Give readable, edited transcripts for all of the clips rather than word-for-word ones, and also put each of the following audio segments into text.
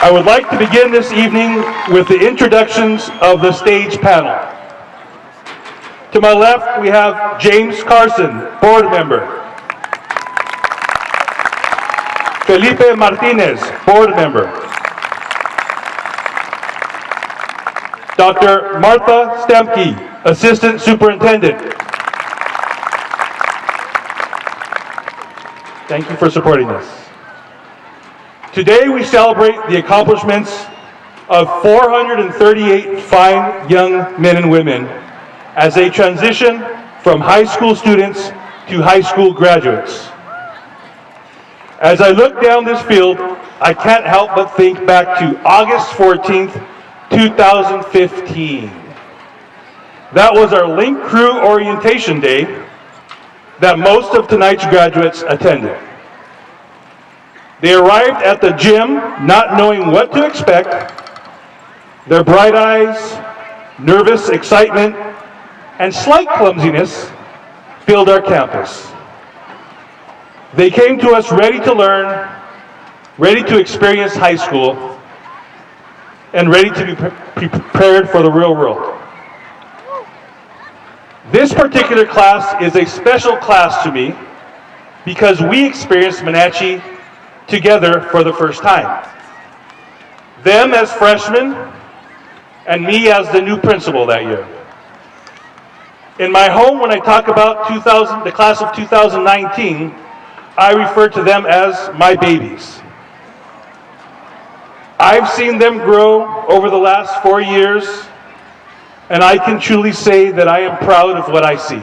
I would like to begin this evening with the introductions of the stage panel. To my left, we have James Carson, board member. Felipe Martinez, board member. Dr. Martha Stemke, assistant superintendent. Thank you for supporting us. Today we celebrate the accomplishments of 438 fine young men and women as they transition from high school students to high school graduates. As I look down this field, I can't help but think back to August 14th, 2015. That was our Link Crew Orientation Day that most of tonight's graduates attended. They arrived at the gym not knowing what to expect. Their bright eyes, nervous excitement, and slight clumsiness filled our campus. They came to us ready to learn, ready to experience high school, and ready to be prepared for the real world. This particular class is a special class to me because we experienced Monache together for the first time. Them as freshmen, and me as the new principal that year. In my home, when I talk about the class of 2019, I refer to them as my babies. I've seen them grow over the last 4 years, and I can truly say that I am proud of what I see.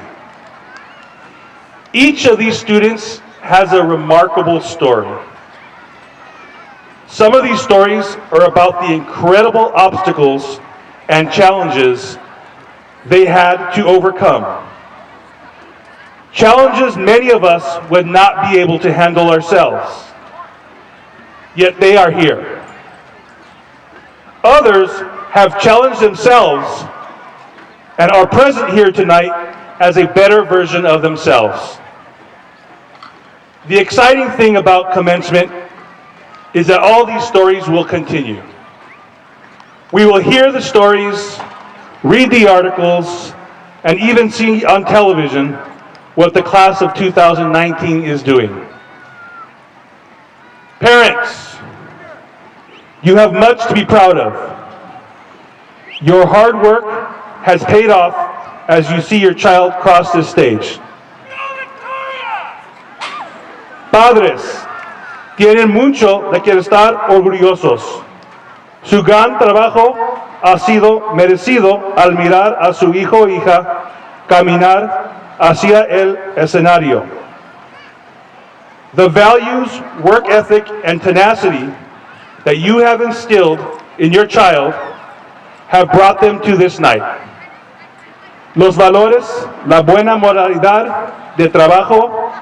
Each of these students has a remarkable story. Some of these stories are about the incredible obstacles and challenges they had to overcome. Challenges many of us would not be able to handle ourselves. Yet they are here. Others have challenged themselves and are present here tonight as a better version of themselves. The exciting thing about commencement is that all these stories will continue. We will hear the stories, read the articles, and even see on television what the class of 2019 is doing. Parents, you have much to be proud of. Your hard work has paid off as you see your child cross this stage. Padres, tienen mucho de que estar orgullosos. Su gran trabajo ha sido merecido al mirar a su hijo o hija caminar hacia el escenario. The values, work ethic, and tenacity that you have instilled in your child have brought them to this night. Los valores, la buena moralidad de trabajo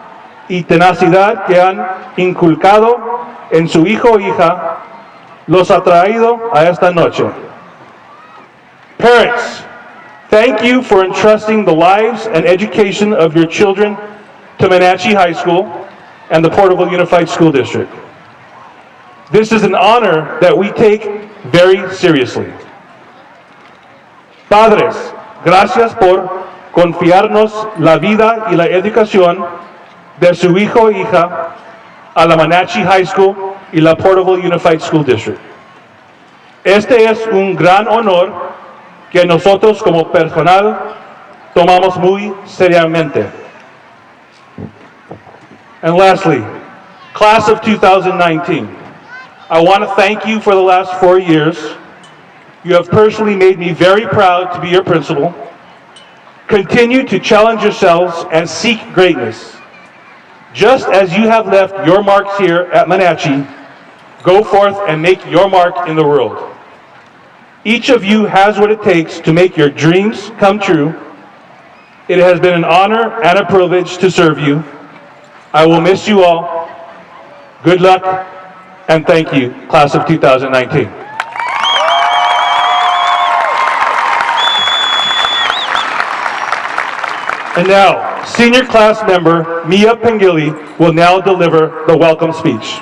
y tenacidad que han inculcado en su hijo o hija los ha traído a esta noche. Parents, thank you for entrusting the lives and education of your children to Monache High School and the Porterville Unified School District. This is an honor that we take very seriously. Padres, gracias por confiarnos la vida y la educación de su hijo o hija a la Monache High School y la Porterville Unified School District. Este es un gran honor que nosotros como personal tomamos muy seriamente. And lastly, class of 2019, I want to thank you for the last 4 years. You have personally made me very proud to be your principal. Continue to challenge yourselves and seek greatness. Just as you have left your marks here at Monache, go forth and make your mark in the world. Each of you has what it takes to make your dreams come true. It has been an honor and a privilege to serve you. I will miss you all. Good luck, and thank you, class of 2019. And now, senior class member Mia Pengili will now deliver the welcome speech.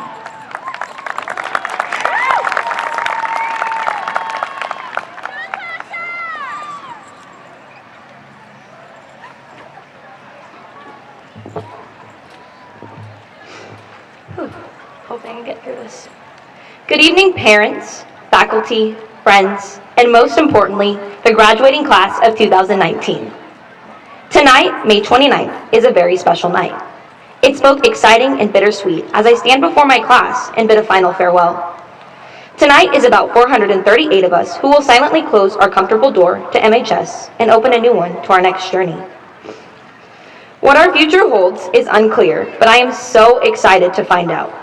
Hoping I can get through this. Good evening, parents, faculty, friends, and most importantly, the graduating class of 2019. Tonight, May 29th, is a very special night. It's both exciting and bittersweet as I stand before my class and bid a final farewell. Tonight is about 438 of us who will silently close our comfortable door to MHS and open a new one to our next journey. What our future holds is unclear, but I am so excited to find out.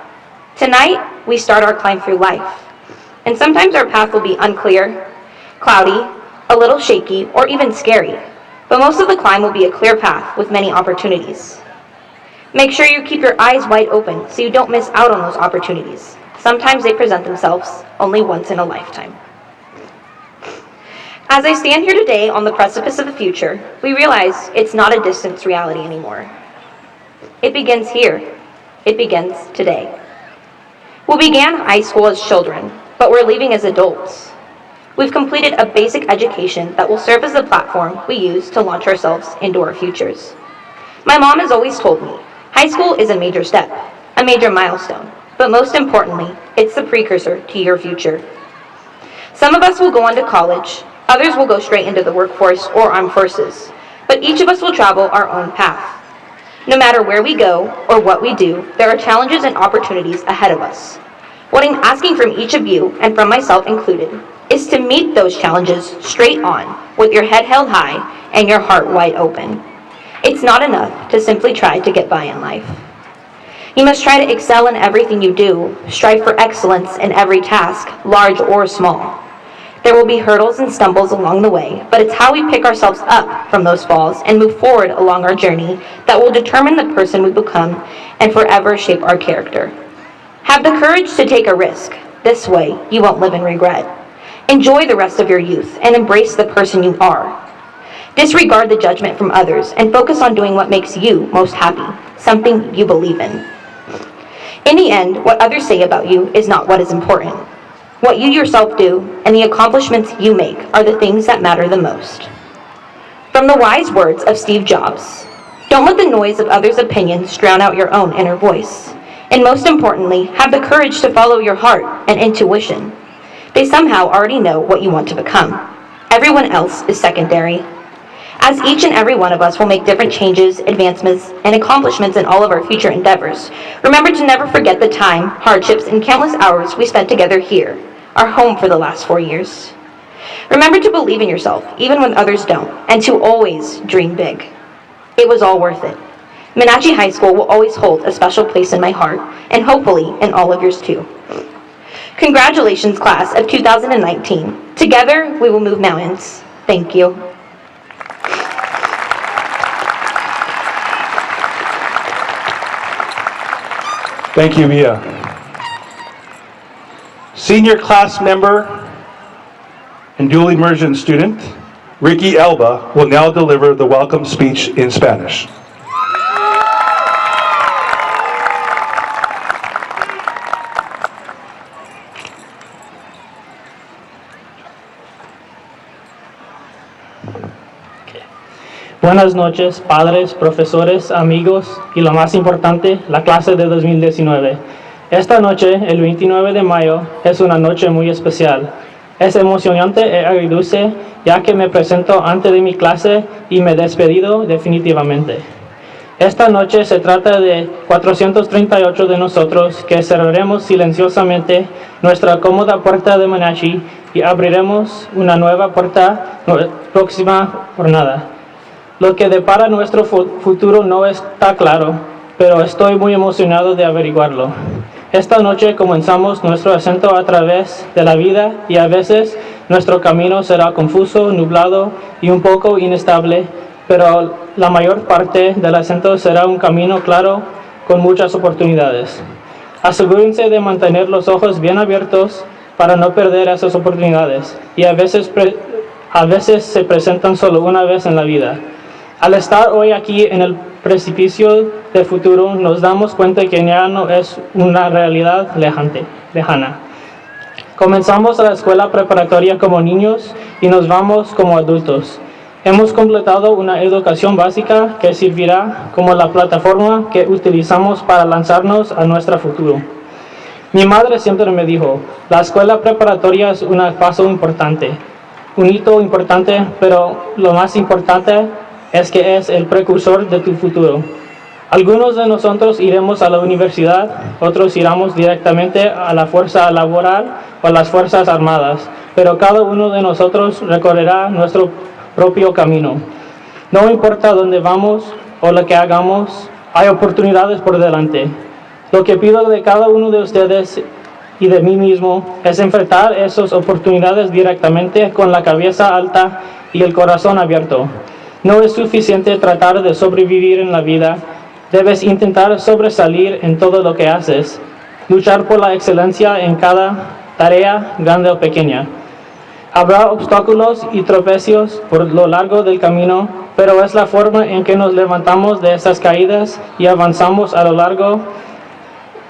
Tonight, we start our climb through life. And sometimes our path will be unclear, cloudy, a little shaky, or even scary. But most of the climb will be a clear path with many opportunities. Make sure you keep your eyes wide open so you don't miss out on those opportunities. Sometimes they present themselves only once in a lifetime. As I stand here today on the precipice of the future, we realize it's not a distant reality anymore. It begins here. It begins today. We began high school as children, but we're leaving as adults. We've completed a basic education that will serve as the platform we use to launch ourselves into our futures. My mom has always told me, high school is a major step, a major milestone, but most importantly, it's the precursor to your future. Some of us will go on to college, others will go straight into the workforce or armed forces, but each of us will travel our own path. No matter where we go or what we do, there are challenges and opportunities ahead of us. What I'm asking from each of you, and from myself included, is to meet those challenges straight on, with your head held high and your heart wide open. It's not enough to simply try to get by in life. You must try to excel in everything you do, strive for excellence in every task, large or small. There will be hurdles and stumbles along the way, but it's how we pick ourselves up from those falls and move forward along our journey that will determine the person we become and forever shape our character. Have the courage to take a risk. This way, you won't live in regret. Enjoy the rest of your youth and embrace the person you are. Disregard the judgment from others and focus on doing what makes you most happy, something you believe in. In the end, what others say about you is not what is important. What you yourself do and the accomplishments you make are the things that matter the most. From the wise words of Steve Jobs, don't let the noise of others' opinions drown out your own inner voice. And most importantly, have the courage to follow your heart and intuition. They somehow already know what you want to become. Everyone else is secondary. As each and every one of us will make different changes, advancements, and accomplishments in all of our future endeavors, remember to never forget the time, hardships, and countless hours we spent together here, our home for the last 4 years. Remember to believe in yourself, even when others don't, and to always dream big. It was all worth it. Monache High School will always hold a special place in my heart, and hopefully in all of yours too. Congratulations, class of 2019. Together, we will move mountains. Thank you. Thank you, Mia. Senior class member and dual immersion student, Ricky Alba, will now deliver the welcome speech in Spanish. Buenas noches, padres, profesores, amigos y lo más importante, la clase de 2019. Esta noche, el 29 de mayo, es una noche muy especial. Es emocionante y agridulce, ya que me presento antes de mi clase y me despedido definitivamente. Esta noche se trata de 438 de nosotros que cerraremos silenciosamente nuestra cómoda puerta de Monache y abriremos una nueva puerta próxima jornada. Lo que depara nuestro futuro no está claro, pero estoy muy emocionado de averiguarlo. Esta noche comenzamos nuestro ascenso a través de la vida y a veces nuestro camino será confuso, nublado y un poco inestable, pero la mayor parte del ascenso será un camino claro con muchas oportunidades. Asegúrense de mantener los ojos bien abiertos para no perder esas oportunidades y a veces se presentan solo una vez en la vida. Al estar hoy aquí en el precipicio del futuro, nos damos cuenta que ya no es una realidad lejana. Comenzamos la escuela preparatoria como niños y nos vamos como adultos. Hemos completado una educación básica que servirá como la plataforma que utilizamos para lanzarnos a nuestro futuro. Mi madre siempre me dijo, la escuela preparatoria es un paso importante, un hito importante, pero lo más importante es que es el precursor de tu futuro. Algunos de nosotros iremos a la universidad, otros iremos directamente a la fuerza laboral o a las fuerzas armadas, pero cada uno de nosotros recorrerá nuestro propio camino. No importa dónde vamos o lo que hagamos, hay oportunidades por delante. Lo que pido de cada uno de ustedes y de mí mismo es enfrentar esas oportunidades directamente con la cabeza alta y el corazón abierto. No es suficiente tratar de sobrevivir en la vida, debes intentar sobresalir en todo lo que haces, luchar por la excelencia en cada tarea, grande o pequeña. Habrá obstáculos y tropiezos por lo largo del camino, pero es la forma en que nos levantamos de esas caídas y avanzamos a lo largo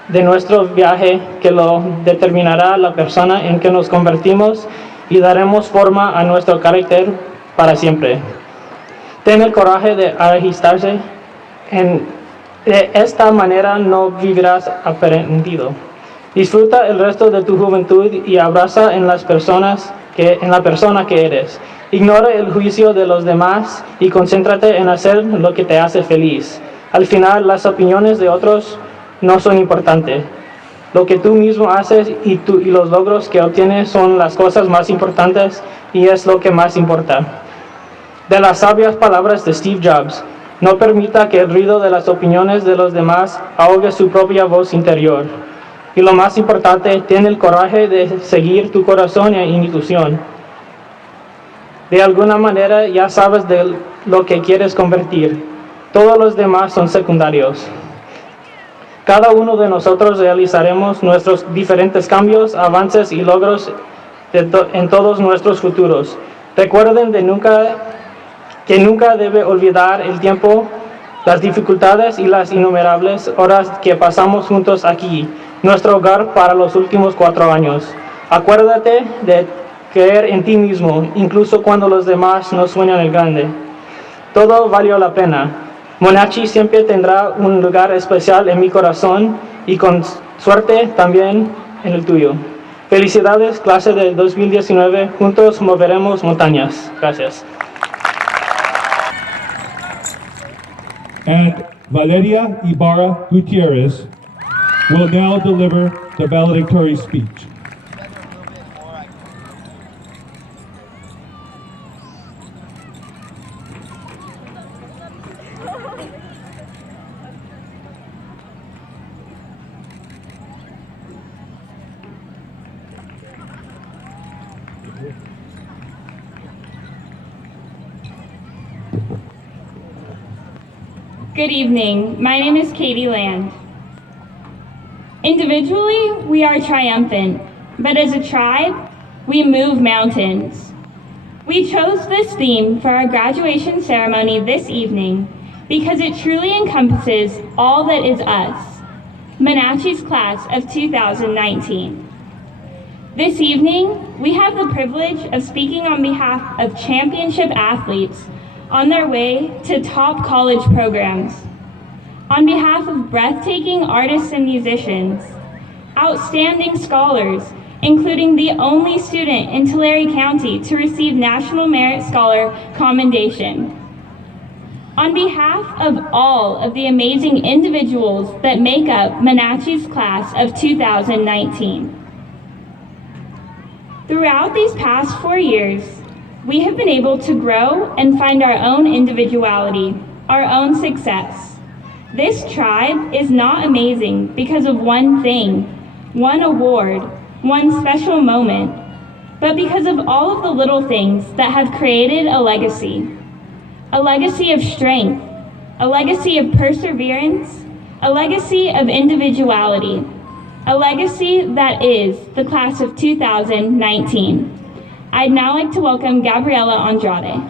de nuestro viaje que lo determinará la persona en que nos convertimos y daremos forma a nuestro carácter para siempre. Ten el coraje de ajustarse. De esta manera no vivirás aprendido. Disfruta el resto de tu juventud y abraza en la persona que eres. Ignora el juicio de los demás y concéntrate en hacer lo que te hace feliz. Al final, las opiniones de otros no son importantes. Lo que tú mismo haces y los logros que obtienes son las cosas más importantes y es lo que más importa. De las sabias palabras de Steve Jobs, No permita que el ruido de las opiniones de los demás ahogue su propia voz interior. Y lo más importante, ten el coraje de seguir tu corazón e intuición. De alguna manera ya sabes de lo que quieres convertir. Todos los demás son secundarios. Cada uno de nosotros realizaremos nuestros diferentes cambios, avances y logros en todos nuestros futuros. Recuerden que nunca debe olvidar el tiempo, las dificultades y las innumerables horas que pasamos juntos aquí, nuestro hogar para los últimos 4 años. Acuérdate de creer en ti mismo, incluso cuando los demás no sueñan el grande. Todo valió la pena. Monache siempre tendrá un lugar especial en mi corazón y con suerte también en el tuyo. Felicidades, clase de 2019. Juntos moveremos montañas. Gracias. And Valeria Ibarra Gutierrez will now deliver the valedictory speech. Good evening. My name is Katie Land. Individually, we are triumphant, but as a tribe, we move mountains. We chose this theme for our graduation ceremony this evening because it truly encompasses all that is us, Monache's class of 2019. This evening, we have the privilege of speaking on behalf of championship athletes on their way to top college programs, on behalf of breathtaking artists and musicians, outstanding scholars, including the only student in Tulare County to receive National Merit Scholar commendation, on behalf of all of the amazing individuals that make up Monache's class of 2019. Throughout these past 4 years, we have been able to grow and find our own individuality, our own success. This tribe is not amazing because of one thing, one award, one special moment, but because of all of the little things that have created a legacy of strength, a legacy of perseverance, a legacy of individuality, a legacy that is the class of 2019. I'd now like to welcome Gabriela Andrade.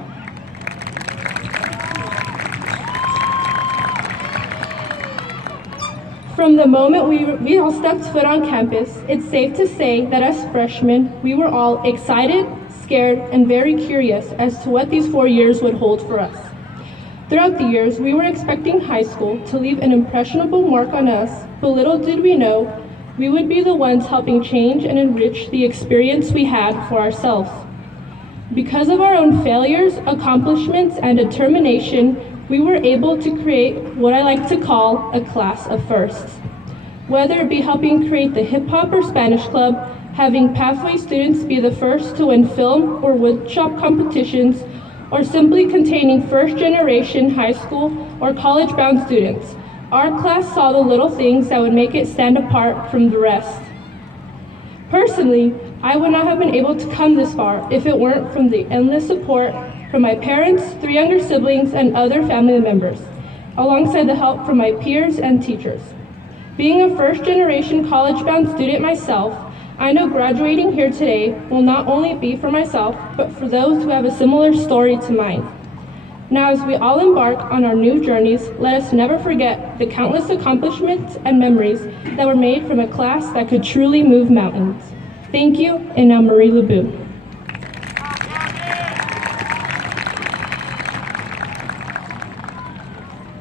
From the moment we all stepped foot on campus, it's safe to say that as freshmen, we were all excited, scared, and very curious as to what these 4 years would hold for us. Throughout the years, we were expecting high school to leave an impressionable mark on us, but little did we know we would be the ones helping change and enrich the experience we had for ourselves. Because of our own failures, accomplishments, and determination, we were able to create what I like to call a class of firsts. Whether it be helping create the hip hop or Spanish club, having pathway students be the first to win film or woodshop competitions, or simply containing first generation high school or college bound students, our class saw the little things that would make it stand apart from the rest. Personally, I would not have been able to come this far if it weren't from the endless support from my parents, 3 younger siblings, and other family members, alongside the help from my peers and teachers. Being a first-generation college-bound student myself, I know graduating here today will not only be for myself, but for those who have a similar story to mine. Now, as we all embark on our new journeys, let us never forget the countless accomplishments and memories that were made from a class that could truly move mountains. Thank you, and now Marie Lebeau.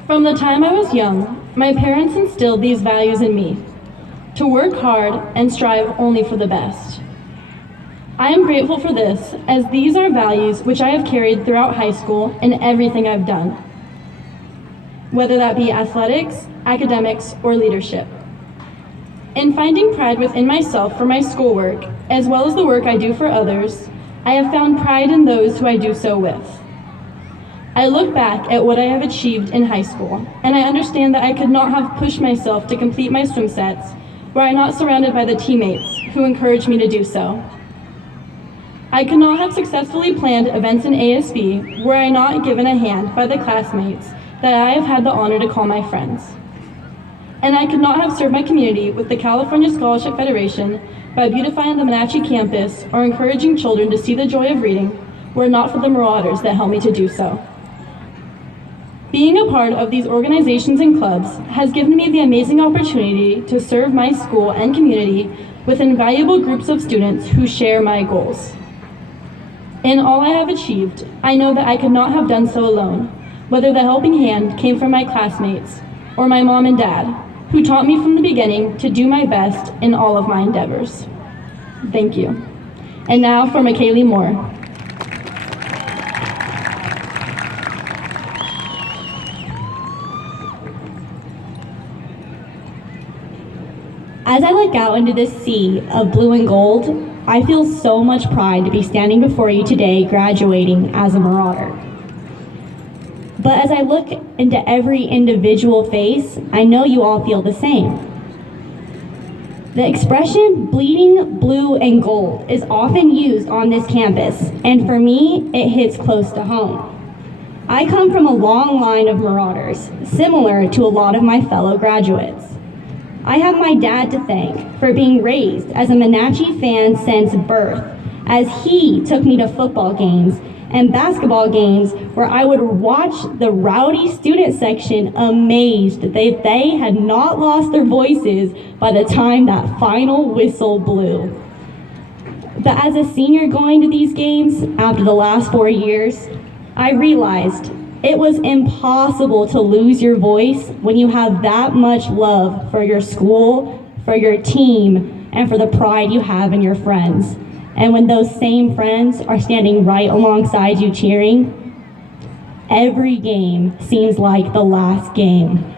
From the time I was young, my parents instilled these values in me: to work hard and strive only for the best. I am grateful for this, as these are values which I have carried throughout high school in everything I've done, whether that be athletics, academics, or leadership. In finding pride within myself for my schoolwork, as well as the work I do for others, I have found pride in those who I do so with. I look back at what I have achieved in high school, and I understand that I could not have pushed myself to complete my swim sets were I not surrounded by the teammates who encouraged me to do so. I could not have successfully planned events in ASB were I not given a hand by the classmates that I have had the honor to call my friends. And I could not have served my community with the California Scholarship Federation by beautifying the Monache campus or encouraging children to see the joy of reading were it not for the Marauders that helped me to do so. Being a part of these organizations and clubs has given me the amazing opportunity to serve my school and community with invaluable groups of students who share my goals. In all I have achieved, I know that I could not have done so alone, whether the helping hand came from my classmates or my mom and dad, who taught me from the beginning to do my best in all of my endeavors. Thank you. And now for McKaylee Moore. As I look out into this sea of blue and gold, I feel so much pride to be standing before you today graduating as a Marauder. But as I look into every individual face, I know you all feel the same. The expression bleeding blue and gold is often used on this campus, and for me, it hits close to home. I come from a long line of Marauders, similar to a lot of my fellow graduates. I have my dad to thank for being raised as a Monache fan since birth, as he took me to football games and basketball games where I would watch the rowdy student section amazed that they had not lost their voices by the time that final whistle blew. But as a senior going to these games after the last 4 years, I realized it was impossible to lose your voice when you have that much love for your school, for your team, and for the pride you have in your friends. And when those same friends are standing right alongside you cheering, every game seems like the last game.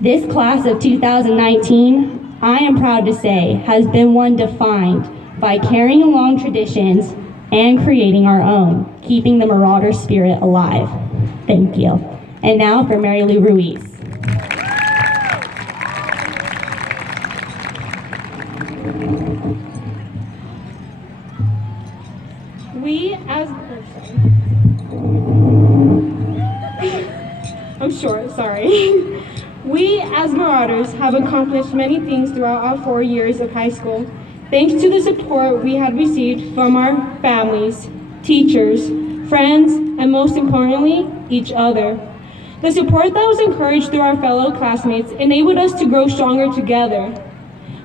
This class of 2019, I am proud to say, has been one defined by carrying along traditions and creating our own, keeping the Marauder spirit alive. Thank you. And now for Mary Lou Ruiz. We as I'm short, sorry. We as Marauders have accomplished many things throughout our 4 years of high school, thanks to the support we had received from our families, teachers, friends, and most importantly, each other. The support that was encouraged through our fellow classmates enabled us to grow stronger together.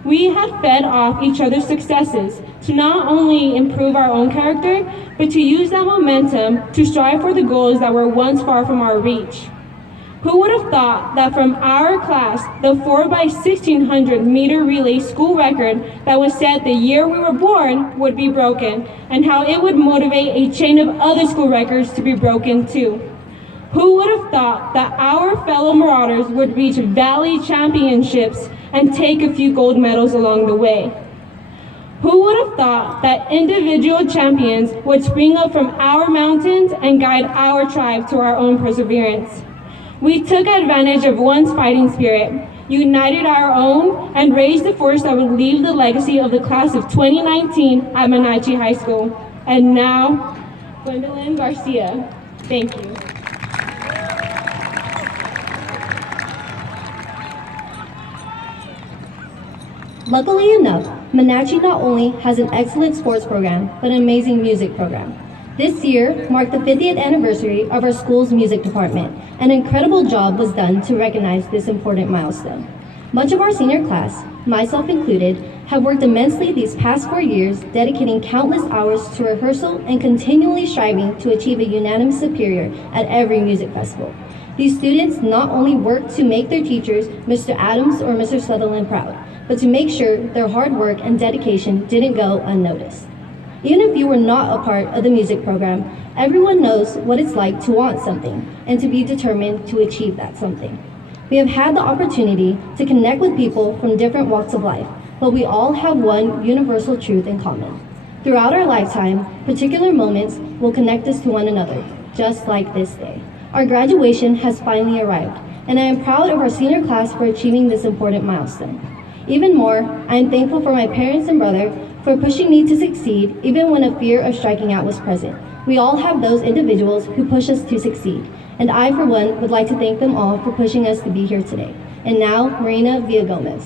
We had fed off each other's successes to not only improve our own character, but to use that momentum to strive for the goals that were once far from our reach. Who would have thought that from our class, the 4x1600 meter relay school record that was set the year we were born would be broken, and how it would motivate a chain of other school records to be broken too? Who would have thought that our fellow Marauders would reach Valley Championships and take a few gold medals along the way? Who would have thought that individual champions would spring up from our mountains and guide our tribe to our own perseverance? We took advantage of one's fighting spirit, united our own, and raised the force that would leave the legacy of the class of 2019 at Monache High School. And now, Gwendolyn Garcia. Thank you. Luckily enough, Monache not only has an excellent sports program, but an amazing music program. This year marked the 50th anniversary of our school's music department. An incredible job was done to recognize this important milestone. Much of our senior class, myself included, have worked immensely these past 4 years, dedicating countless hours to rehearsal and continually striving to achieve a unanimous superior at every music festival. These students not only worked to make their teachers, Mr. Adams or Mr. Sutherland, proud, but to make sure their hard work and dedication didn't go unnoticed. Even if you were not a part of the music program, everyone knows what it's like to want something and to be determined to achieve that something. We have had the opportunity to connect with people from different walks of life, but we all have one universal truth in common. Throughout our lifetime, particular moments will connect us to one another, just like this day. Our graduation has finally arrived, and I am proud of our senior class for achieving this important milestone. Even more, I am thankful for my parents and brother for pushing me to succeed even when a fear of striking out was present. We all have those individuals who push us to succeed, and I, for one, would like to thank them all for pushing us to be here today. And now, Marina Villagomez.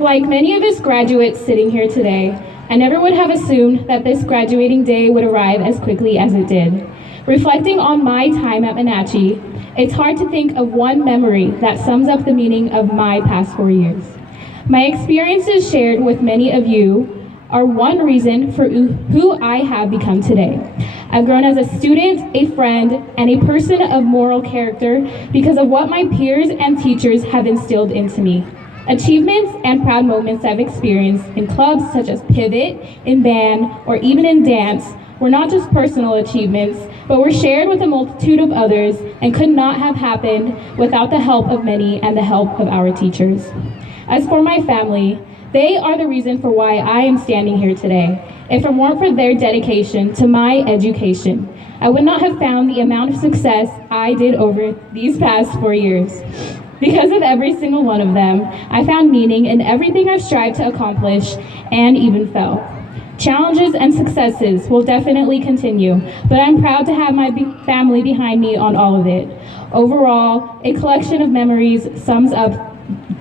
Like many of us graduates sitting here today, I never would have assumed that this graduating day would arrive as quickly as it did. Reflecting on my time at Monache, it's hard to think of one memory that sums up the meaning of my past 4 years. My experiences shared with many of you are one reason for who I have become today. I've grown as a student, a friend, and a person of moral character because of what my peers and teachers have instilled into me. Achievements and proud moments I've experienced in clubs such as Pivot, in band, or even in dance were not just personal achievements, but were shared with a multitude of others and could not have happened without the help of many and the help of our teachers. As for my family, they are the reason for why I am standing here today. If it weren't for their dedication to my education, I would not have found the amount of success I did over these past 4 years. Because of every single one of them, I found meaning in everything I've strived to accomplish and even fell. Challenges and successes will definitely continue, but I'm proud to have my family behind me on all of it. Overall, a collection of memories sums up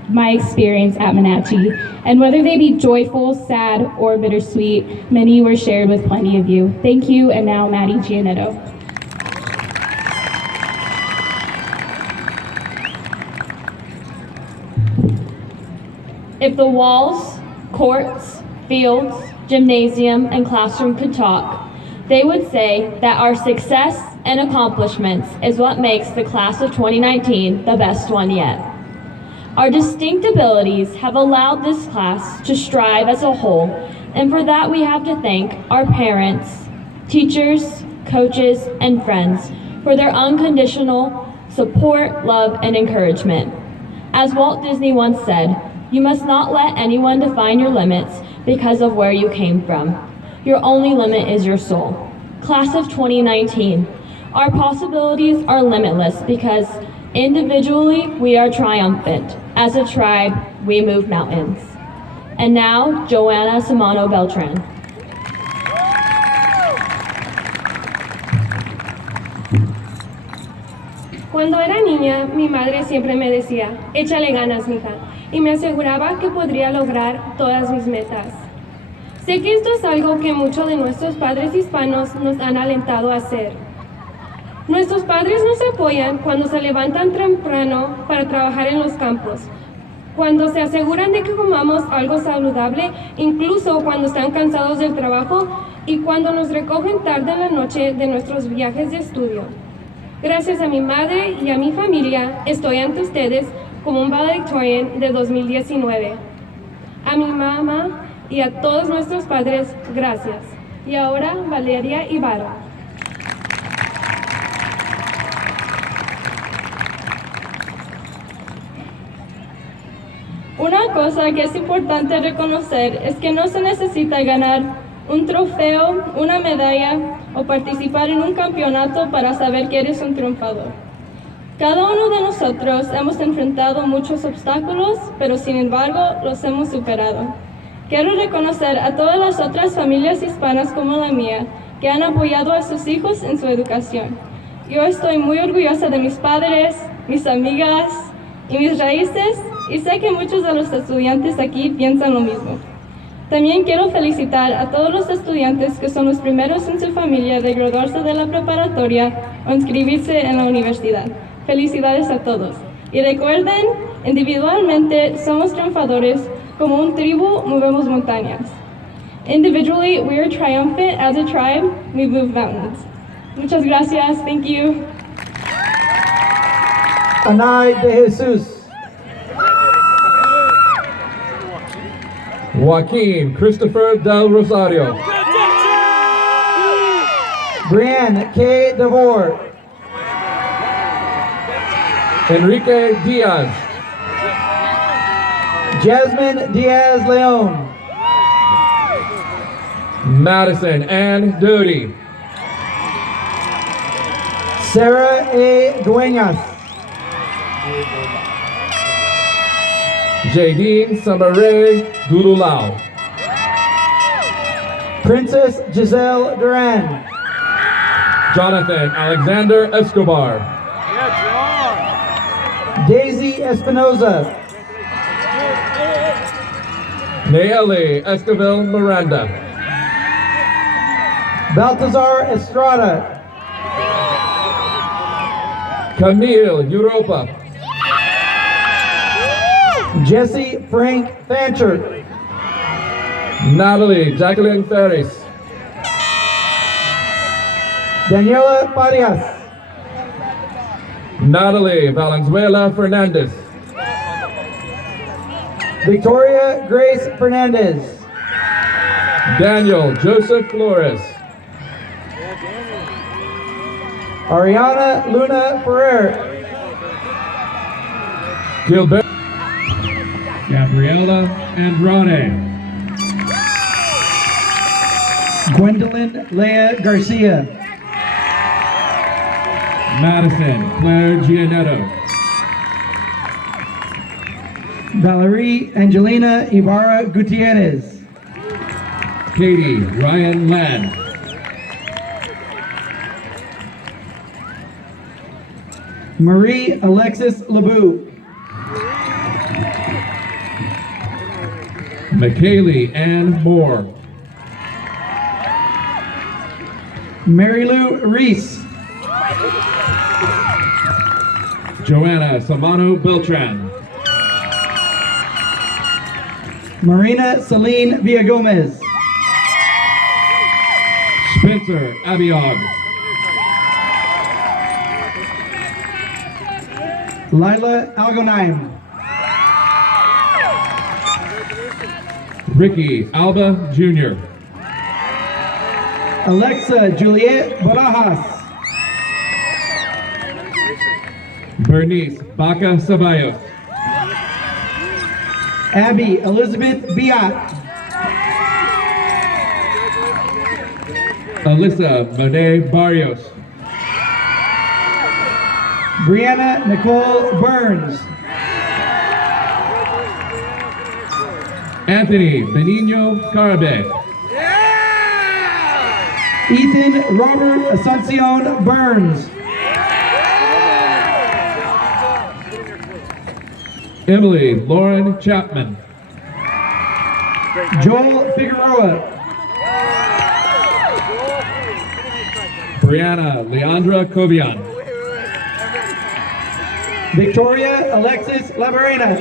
my experience at Monache, and whether they be joyful, sad, or bittersweet, many were shared with plenty of you. Thank you, and now Maddie Gianetto. If the walls, courts, fields, gymnasium, and classroom could talk, they would say that our success and accomplishments is what makes the class of 2019 the best one yet. Our distinct abilities have allowed this class to strive as a whole, and for that we have to thank our parents, teachers, coaches, and friends for their unconditional support, love, and encouragement. As Walt Disney once said, you must not let anyone define your limits because of where you came from. Your only limit is your soul. Class of 2019, our possibilities are limitless because individually we are triumphant. As a tribe, we move mountains. And now, Joanna Samano Beltran. Cuando era niña, mi madre siempre me decía, échale ganas, mija, y me aseguraba que podría lograr todas mis metas. Sé que esto es algo que muchos de nuestros padres hispanos nos han alentado a hacer. Nuestros padres nos apoyan cuando se levantan temprano para trabajar en los campos, cuando se aseguran de que comamos algo saludable, incluso cuando están cansados del trabajo y cuando nos recogen tarde en la noche de nuestros viajes de estudio. Gracias a mi madre y a mi familia, estoy ante ustedes como un valedictorian de 2019. A mi mamá y a todos nuestros padres, gracias. Y ahora, Valeria Ibarra. Una cosa que es importante reconocer es que no se necesita ganar un trofeo, una medalla o participar en un campeonato para saber que eres un triunfador. Cada uno de nosotros hemos enfrentado muchos obstáculos, pero sin embargo los hemos superado. Quiero reconocer a todas las otras familias hispanas como la mía que han apoyado a sus hijos en su educación. Yo estoy muy orgullosa de mis padres, mis amigas y mis raíces, y sé que muchos de los estudiantes aquí piensan lo mismo. También quiero felicitar a todos los estudiantes que son los primeros en su familia de graduarse de la preparatoria o inscribirse en la universidad. Felicidades a todos. Y recuerden, individualmente somos triunfadores, como un tribu movemos montañas. Individually, we are triumphant. As a tribe, we move mountains. Muchas gracias. Thank you. Anay de Jesus. Joaquin Christopher Del Rosario. Brianne K. DeVore. Enrique Diaz. Jasmine Diaz Leon. Madison Ann Doty. Sarah A. Dueñas. Jadine Samare Dudulao. Princess Giselle Duran. Jonathan Alexander Escobar. Daisy Espinoza. Nayeli Esquivel Miranda. Baltazar Estrada. Camille Europa. Jesse Frank Fancher. Natalie Jacqueline Ferris. Daniela Farias. Natalie Valenzuela Fernandez. Victoria Grace Fernandez. Daniel Joseph Flores. Ariana Luna Ferrer. Gilbert. Gabriela Andrade. Gwendolyn Leah Garcia. Madison Claire Gianetto. Valerie Angelina Ibarra Gutierrez. Katie Ryan Ladd. Marie Alexis Leboux. McKaylee Ann Moore. Mary Lou Reese. Joanna Samano Beltran. Marina Celine Villagomez. Spencer Abiog. Lila Algonheim. Ricky Alba Jr. Alexa Juliet Barajas. Bernice Baca Ceballos. Abby Elizabeth Biat. Alyssa Monet Barrios. Brianna Nicole Burns. Anthony Benigno Carabe. Ethan Robert Asuncion Burns. Emily Lauren Chapman. Joel Figueroa. Brianna Leandra Cobian. Victoria Alexis Lavarena.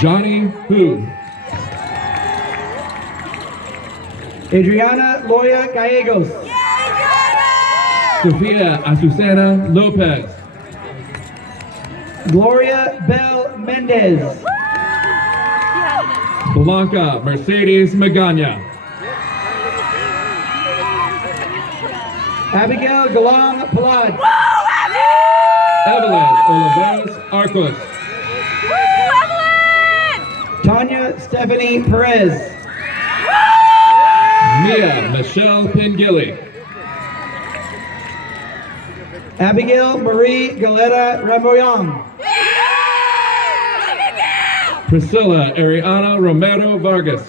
Johnny Hu. Adriana Loya Gallegos. Sofia Azucena Lopez. Gloria Bell Mendez. Blanca Mercedes Magana. Abigail Galong Palad. Evelyn Oliveros Arcos. Tanya Stephanie Perez. Mia Michelle Pingilly. Abigail Marie Galera Ramboyang. Priscilla Ariana Romero Vargas.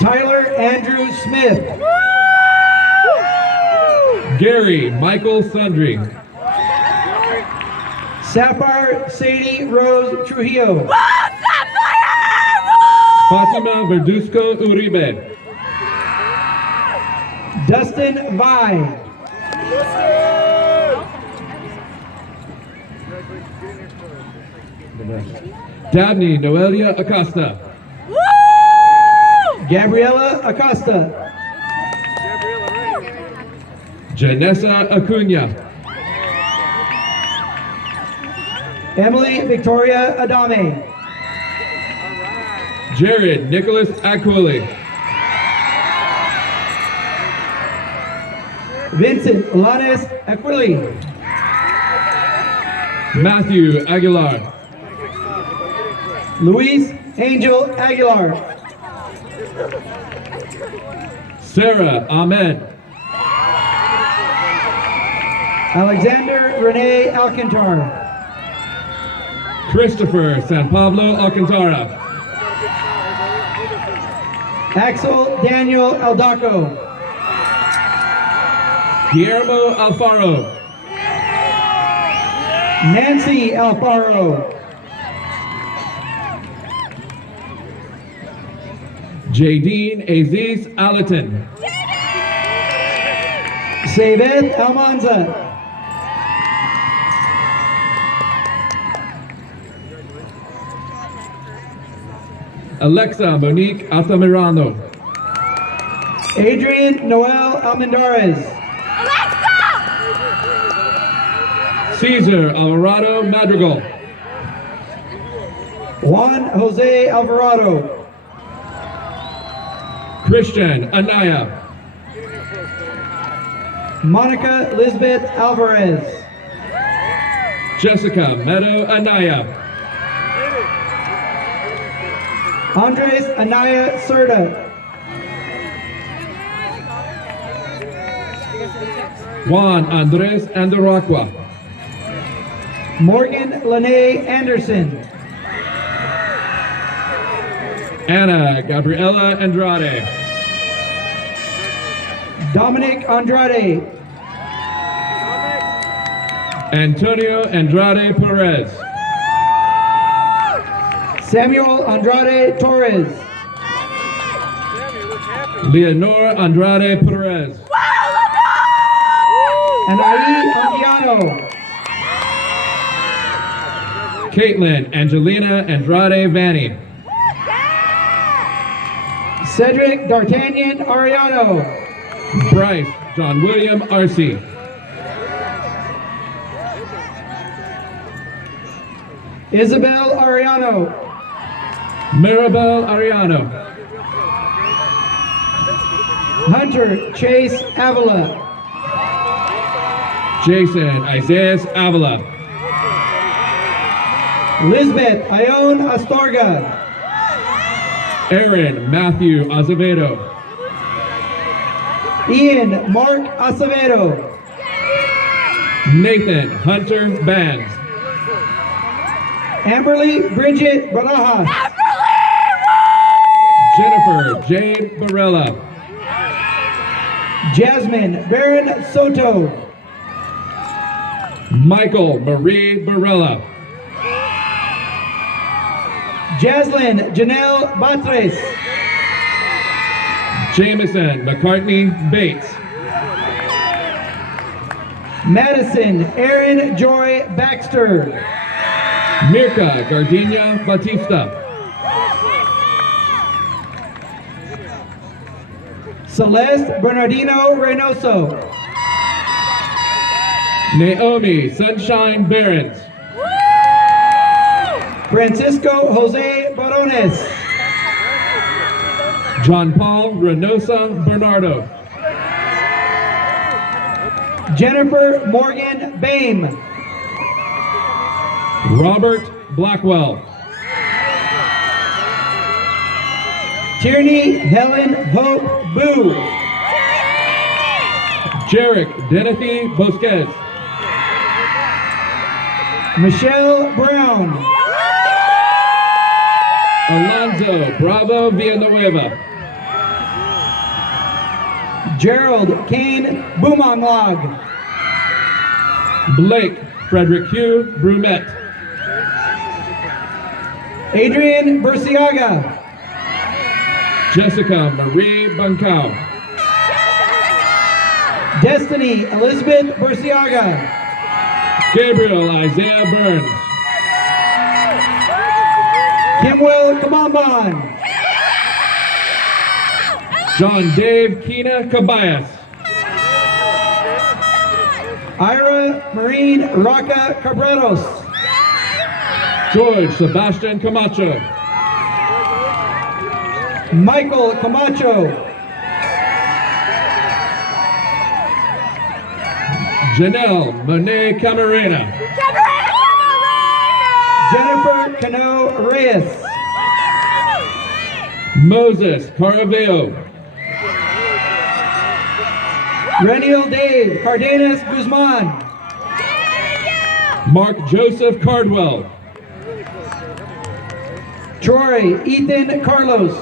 Tyler Andrew Smith. Gary Michael Sundry. Sapphire Sadie Rose Trujillo. Fatima Verduzco Uribe. Dustin Vi. Dabney Noelia Acosta. Gabriela Acosta. Janessa Acuna. Emily Victoria Adame. Jared Nicholas Aquili. Vincent Lanes Aquili. Matthew Aguilar. Luis Angel Aguilar. Sarah Ahmed. Alexander Rene Alcantar. Christopher San Pablo Alcantara. Axel Daniel Aldaco. Guillermo Alfaro. Nancy Alfaro. Jadine Aziz Alatin. Sabeth Almanza. Alexa Monique Altamirano. Adrian Noel Almendarez. Cesar Alvarado Madrigal. Juan Jose Alvarado. Christian Anaya. Monica Lisbeth Alvarez. Jessica Meadow Anaya. Andres Anaya Serta. Juan Andres Andaraqua. Morgan Lene Anderson. Anna Gabriela Andrade. Dominic Andrade. Antonio Andrade Perez. Samuel Andrade Torres. Leonor Andrade Perez. Anaí Anguiano. Caitlin Angelina Andrade Vanny. Cedric D'Artagnan Ariano. Bryce John William Arcee. Isabel Ariano. Maribel Ariano. Hunter Chase Avila. Jason Isaias Avila. Lisbeth Ione Astorga. Aaron Matthew Azevedo. Ian Mark Acevedo. Nathan Hunter Bands. Amberly Bridget Barajas. Jennifer Jade Barella. Jasmine Baron Soto. Michael Marie Barella. Jaslyn Janelle Batres. Jameson McCartney Bates. Madison Aaron Joy Baxter. Mirka Gardenia Batista. Celeste Bernardino Reynoso. Naomi Sunshine Behrens. Francisco Jose Barones. John Paul Reynosa Bernardo. Jennifer Morgan Bame. Robert Blackwell. Tierney Helen Hope Boo. Jarek Denethy Bosquez. Michelle Brown. Alonzo Bravo Villanueva. Gerald Kane Boomonglog. Blake Frederick Hugh Brumette. Adrian Burciaga. Jessica Marie Bunkau. Destiny Elizabeth Burciaga. Gabriel Isaiah Burns. Kimwell Kamamban. John Dave Kina Cabayas. Ira Marine Raka Cabreros. George Sebastian Camacho. Michael Camacho. Janelle Monet Camarena. Jennifer Cano Reyes. Moses Caraveo. Reniel Dave Cardenas Guzman. Mark Joseph Cardwell. Troy Ethan Carlos.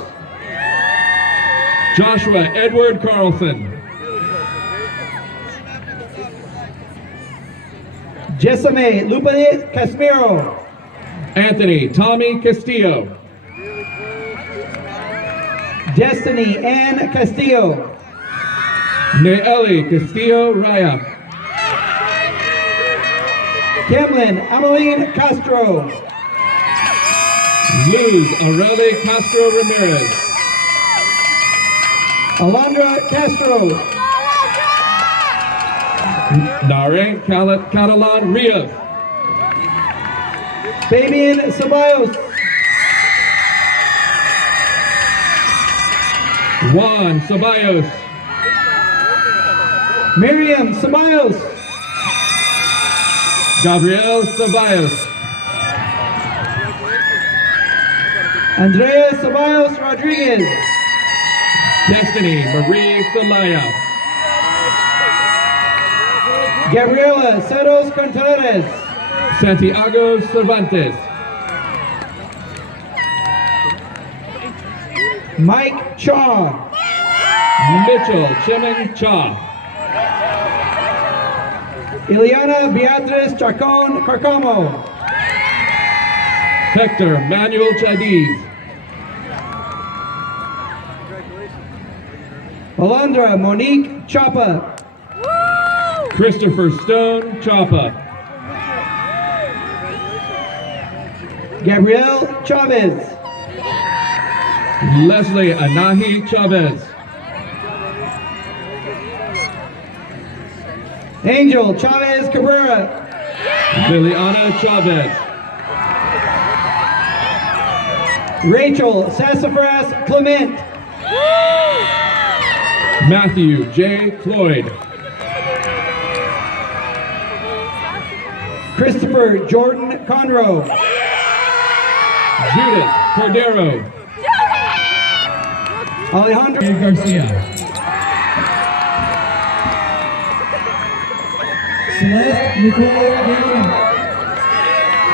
Joshua Edward Carlson. Jessame Lupane Casimiro. Anthony Tommy Castillo. Destiny Ann Castillo. Neeli Castillo Raya. Kemlyn Ameline Castro. Luz Aurelie Castro Ramirez. Alondra Castro. Nare Catalan Rios. Fabian Ceballos. Juan Ceballos. Miriam Ceballos. Gabriel Ceballos. Andrea Ceballos Rodriguez. Destiny Marie Celaya. Gabriela Ceros Contreras. Santiago Cervantes. Mike Shaw. Mitchell Chemin Cha. Ileana Beatriz Chacon Carcamo. Hector Manuel Chadiz. Alondra Monique Chapa. Christopher Stone Chapa. Gabrielle Chavez. Leslie Anahi Chavez. Angel Chavez Cabrera. Liliana Chavez. Rachel Sassafras Clement. Matthew J. Cloyd. Christopher Jordan Conroe. Judith Cordero. Alejandro Garcia. Celeste Nicole Galena.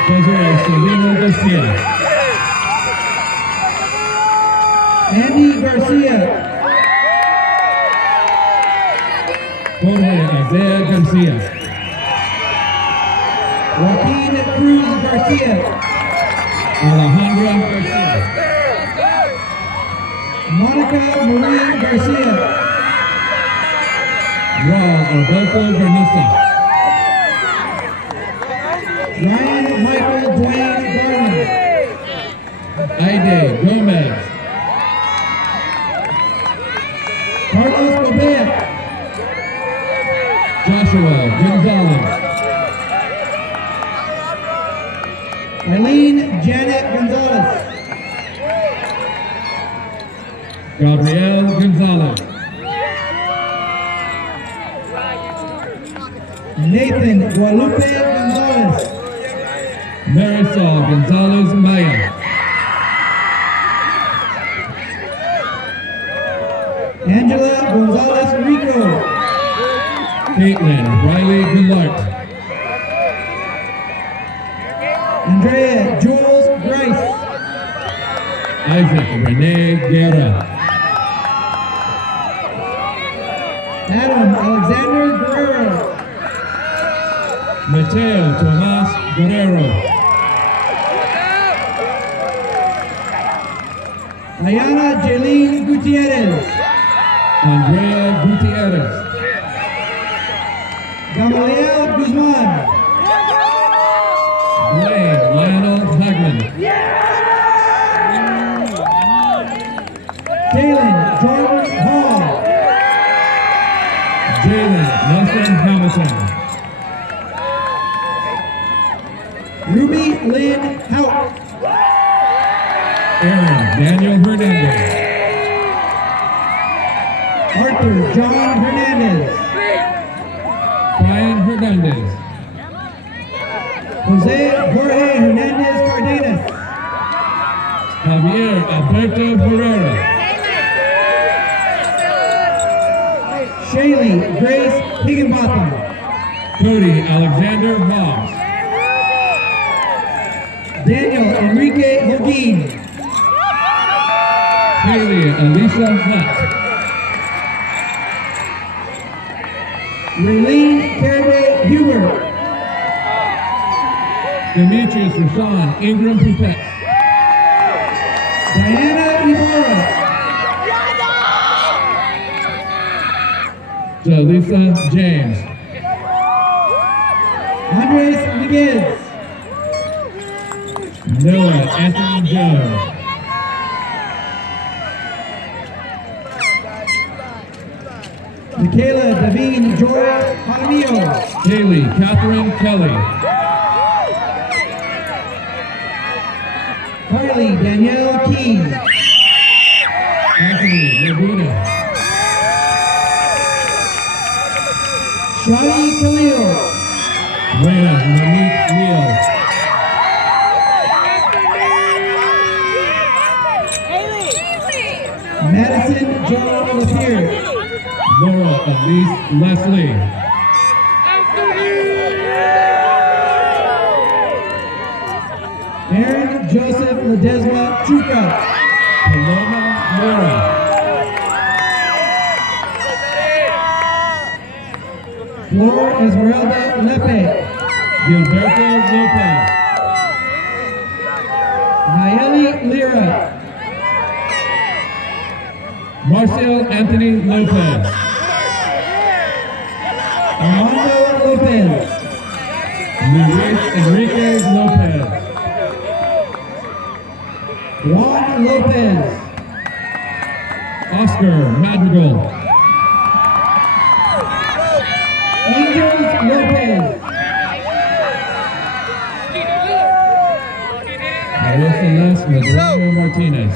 Desiree Salino Garcia. Andy Garcia. Jorge Isaiah Garcia. Joaquin Cruz Garcia. Alejandra Garcia. Monica Marie Garcia. Raul Adolfo Vernisa. Ryan Michael Dwayne Garland. Aide Gomez. Carlos Gobert. Joshua Gonzalez. Eileen Janet Gonzalez. Gabriel Gonzalez. Nathan Guadalupe Gonzalez. Marisol Gonzalez Maya. Angela Gonzalez Rico. Caitlin Riley Gillart. Andrea Jules Grice. Isaac Renee Guerra. Adam Alexander Guerrero. Mateo Tomas Guerrero. Ayana Jaylene Gutierrez. Andrea Gutierrez. Gamaliel Guzman. Blaine Lionel Hagman. Jalen Jordan Hall. Jalen Nelson Hamilton. Ruby Lynn Hout. Aaron Daniel Hernandez. Arthur John Hernandez. Brian Hernandez. Jose Jorge Hernandez Cardenas. Javier Alberto Herrera. Shaylee Grace Higginbotham. Cody Alexander Hobbs. Daniel Enrique Holguin. Haley Alicia Hunt. Raylene Carabay Huber. Demetrius Rashawn Ingram Pupet. Diana Ibarra. Jalisa James. Andres Miguez. Noah Anthony Jones. Michaela Davine Joy Jaramillo. Haley Catherine Kelly. Carly Danielle Key. Anthony Medina. Shadi Khalil. Rhea Monique Neal. Madison Joan Lapierre. Laura Elise Leslie. Aaron Joseph Ledesma Chuka. Paloma Mora. Flor Esmeralda Lepe. Gilberto Lopez. Nayeli Lira. Marcel Anthony Lopez. Armando Lopez. Luis Enrique Lopez. Juan Lopez. Oscar Madrigal. Angels Lopez. Maria Celeste Madrino Martinez.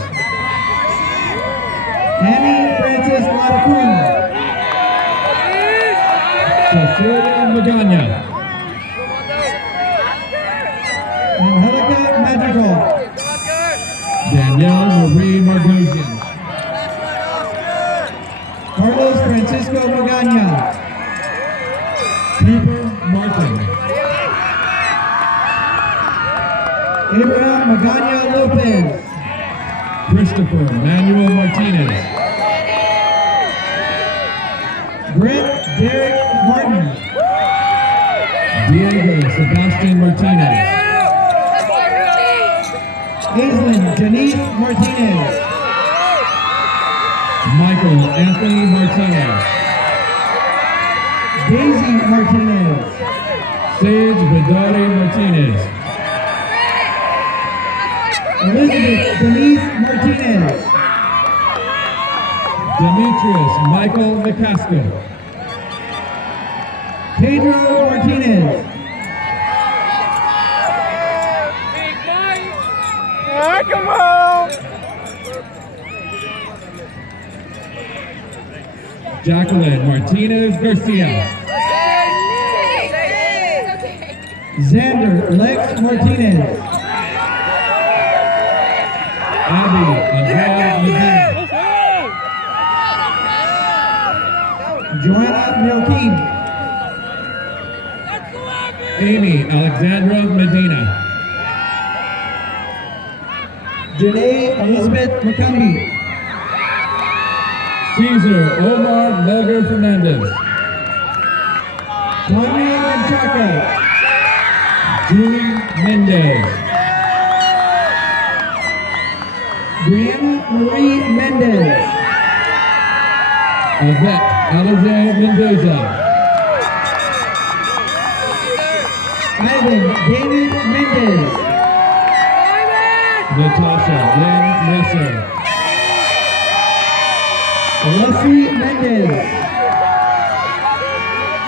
Annie Francis Latacruz. Cecilia Magana. Angelica Madrigal. Danielle Marie Margosian. Carlos Francisco Magana. Cooper Martin. Abraham Magana Lopez. Christopher Manuel Martinez. Brett Derek Martin. Diego Sebastian Martinez. Aislinn Janice Martinez. Michael Anthony Martinez. Daisy Martinez. Sage Bedare Martinez. Elizabeth Denise Martinez. Demetrius Michael McCaskill. Pedro Martinez. Jacqueline Martinez Garcia. Xander Lex Martinez. Abby Azad Medina. Joanna Milkin. Amy Alexandra Medina. Janae Elizabeth McCumbee. Caesar Omar Melgar Fernandez. Tanya Menchaca. Julie Mendez. Brianna Marie Mendez. Yvette Alize Mendoza. Ivan David Mendez. Natasha Lynn Messer. Leslie Mendez.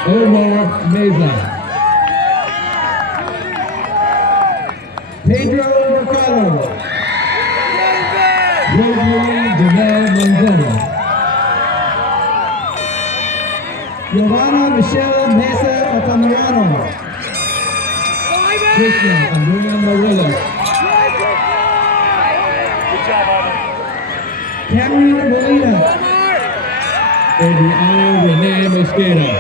Omar Meza. Pedro Mercado. Rosemary Janelle Manzoni. Giovanna Michelle Mesa Altamirano. Krishna Andrea Morelos. Cameron Molina. Adriano Rene Mosqueda.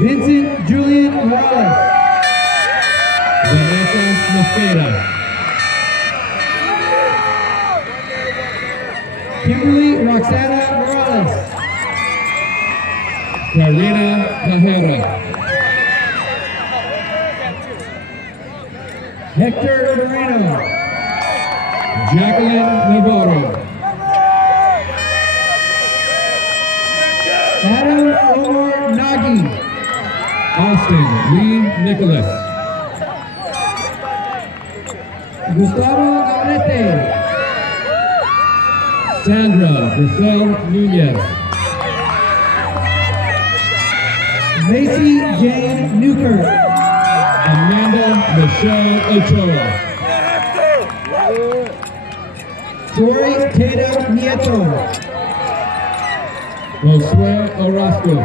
Vincent Julian Morales. Vanessa Mosqueda. Kimberly Roxana Morales. Karina Najera. Hector Moreno. Jacqueline Navarro. Adam Omar Nagy. Austin Lee Nicholas. Gustavo Gabrete. Sandra Grisel Nunez. Macy Jane Newkirk. Amanda Michelle Ochoa. Tori Tatum Nieto. Josue Orozco.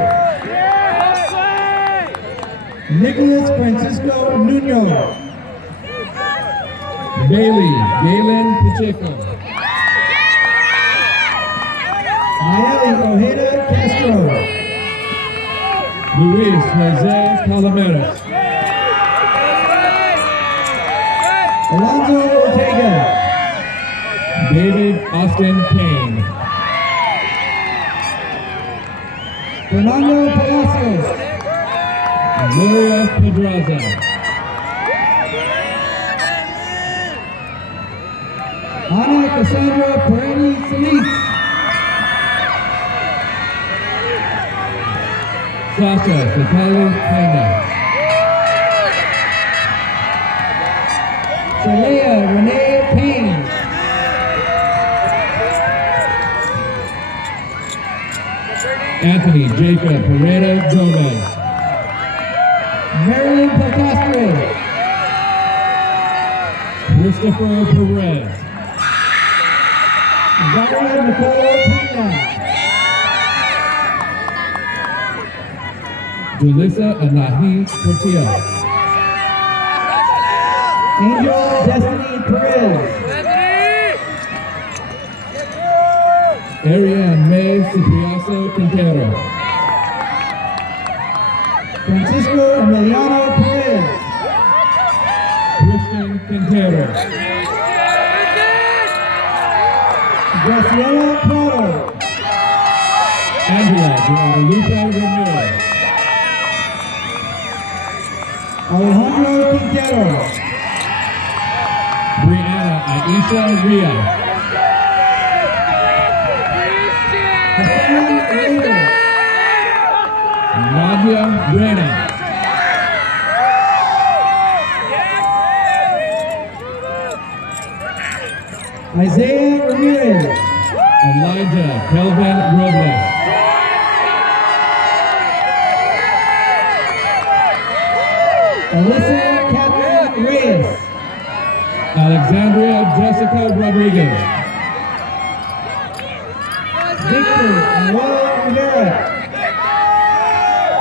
Nicholas Francisco Nuno. Bailey Galen Pacheco. Nayeli Ojeda Castro. Luis Jose Palomares. Alonzo Ortega. David Austin Payne. Fernando Palacios. Gloria Pedraza. Ana Cassandra Pereni Solis. Sasha Fatali Pena. Shalea Renee Payne. Anthony Jacob Pereira Gomez. Marilyn Pilcastre. Christopher Perez. Zaria Nicole Pena. Julissa Anahi Portia. Angel Destiny Perez. Ariane May Cipriaso Quintero. Francisco Emiliano Perez. Christian Quintero. Graciela Prado. Angela Guadalupe Ramirez. Alejandro Quintero. Brianna Aisha Ria. Hassan Reyes. Nadia Brena. Isaiah Ramirez. Elijah Kelvin Robles. Alyssa Catherine Reyes. Alexandria Jessica Rodriguez. Victor Noel Rivera.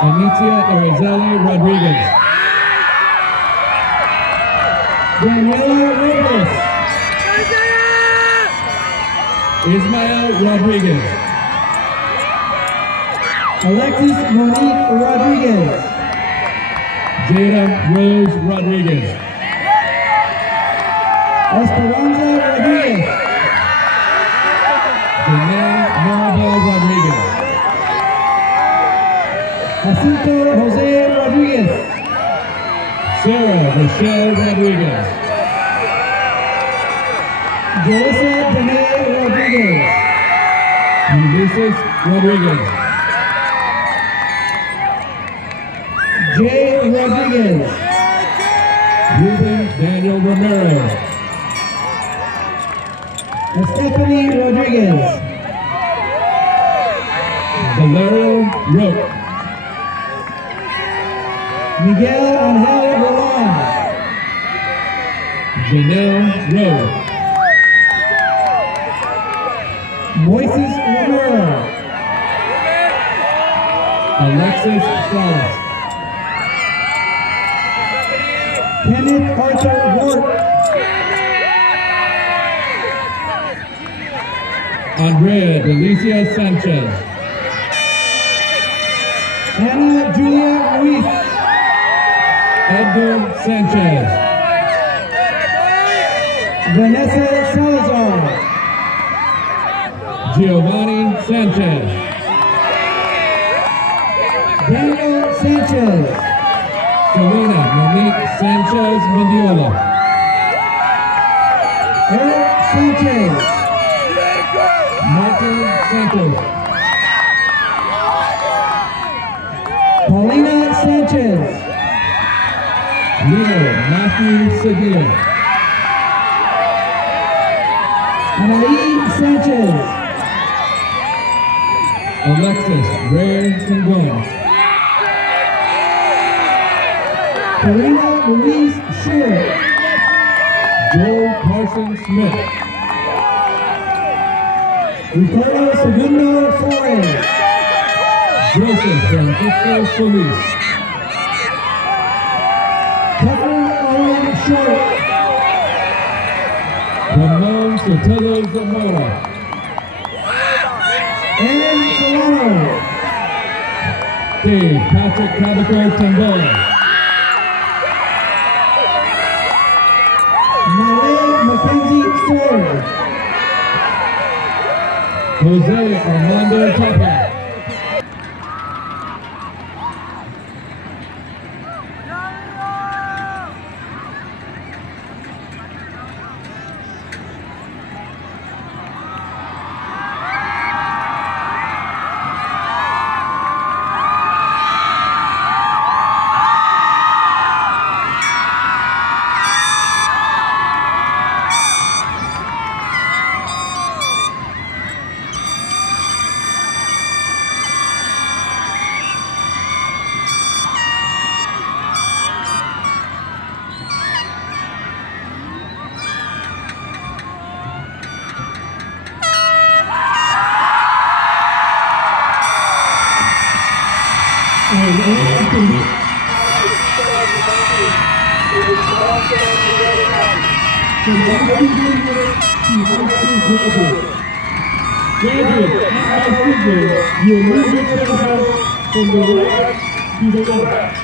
Anicia Araceli Rodriguez. Daniela Robles. Ismael Rodriguez. Alexis Monique Rodriguez. Jada Rose Rodriguez. Esperanza Rodriguez. Janae Maribel Rodriguez. Jacinto Jose Rodriguez. Sarah Rochelle Rodriguez. Jalissa Danae Rodriguez. Ulysses Rodriguez. Jay Rodriguez. Ruben Daniel Romero. Stephanie Rodriguez. Valerio Roque. Miguel Angel Roland. Janelle Rowe. Moises Romero. Alexis Salas. Kenneth Arthur Ward. Andrea Delicia Sanchez. Anna Julia Ruiz. Edgar Sanchez. Vanessa Salazar. Giovanni Sanchez. Daniel Sanchez. Selena Monique Sanchez Mendiola. Eric Sanchez. Martin Santos. Paulina Sanchez. Leo Matthew Sevilla. Anaí Sanchez. Alexis Ray Sanguin. Karina Louise Shearer. Joe Carson Smith. Ricardo Segundo Flores. Joseph Francisco Solis. Tucker Owen Short. Ramon Sotelo Zamora. Aaron Solano. Dave Patrick Cabico Tambola. Malay Mackenzie Ford. Jose Armando Tapa. Graduates, at my signal, you will move your hands from the right to the left.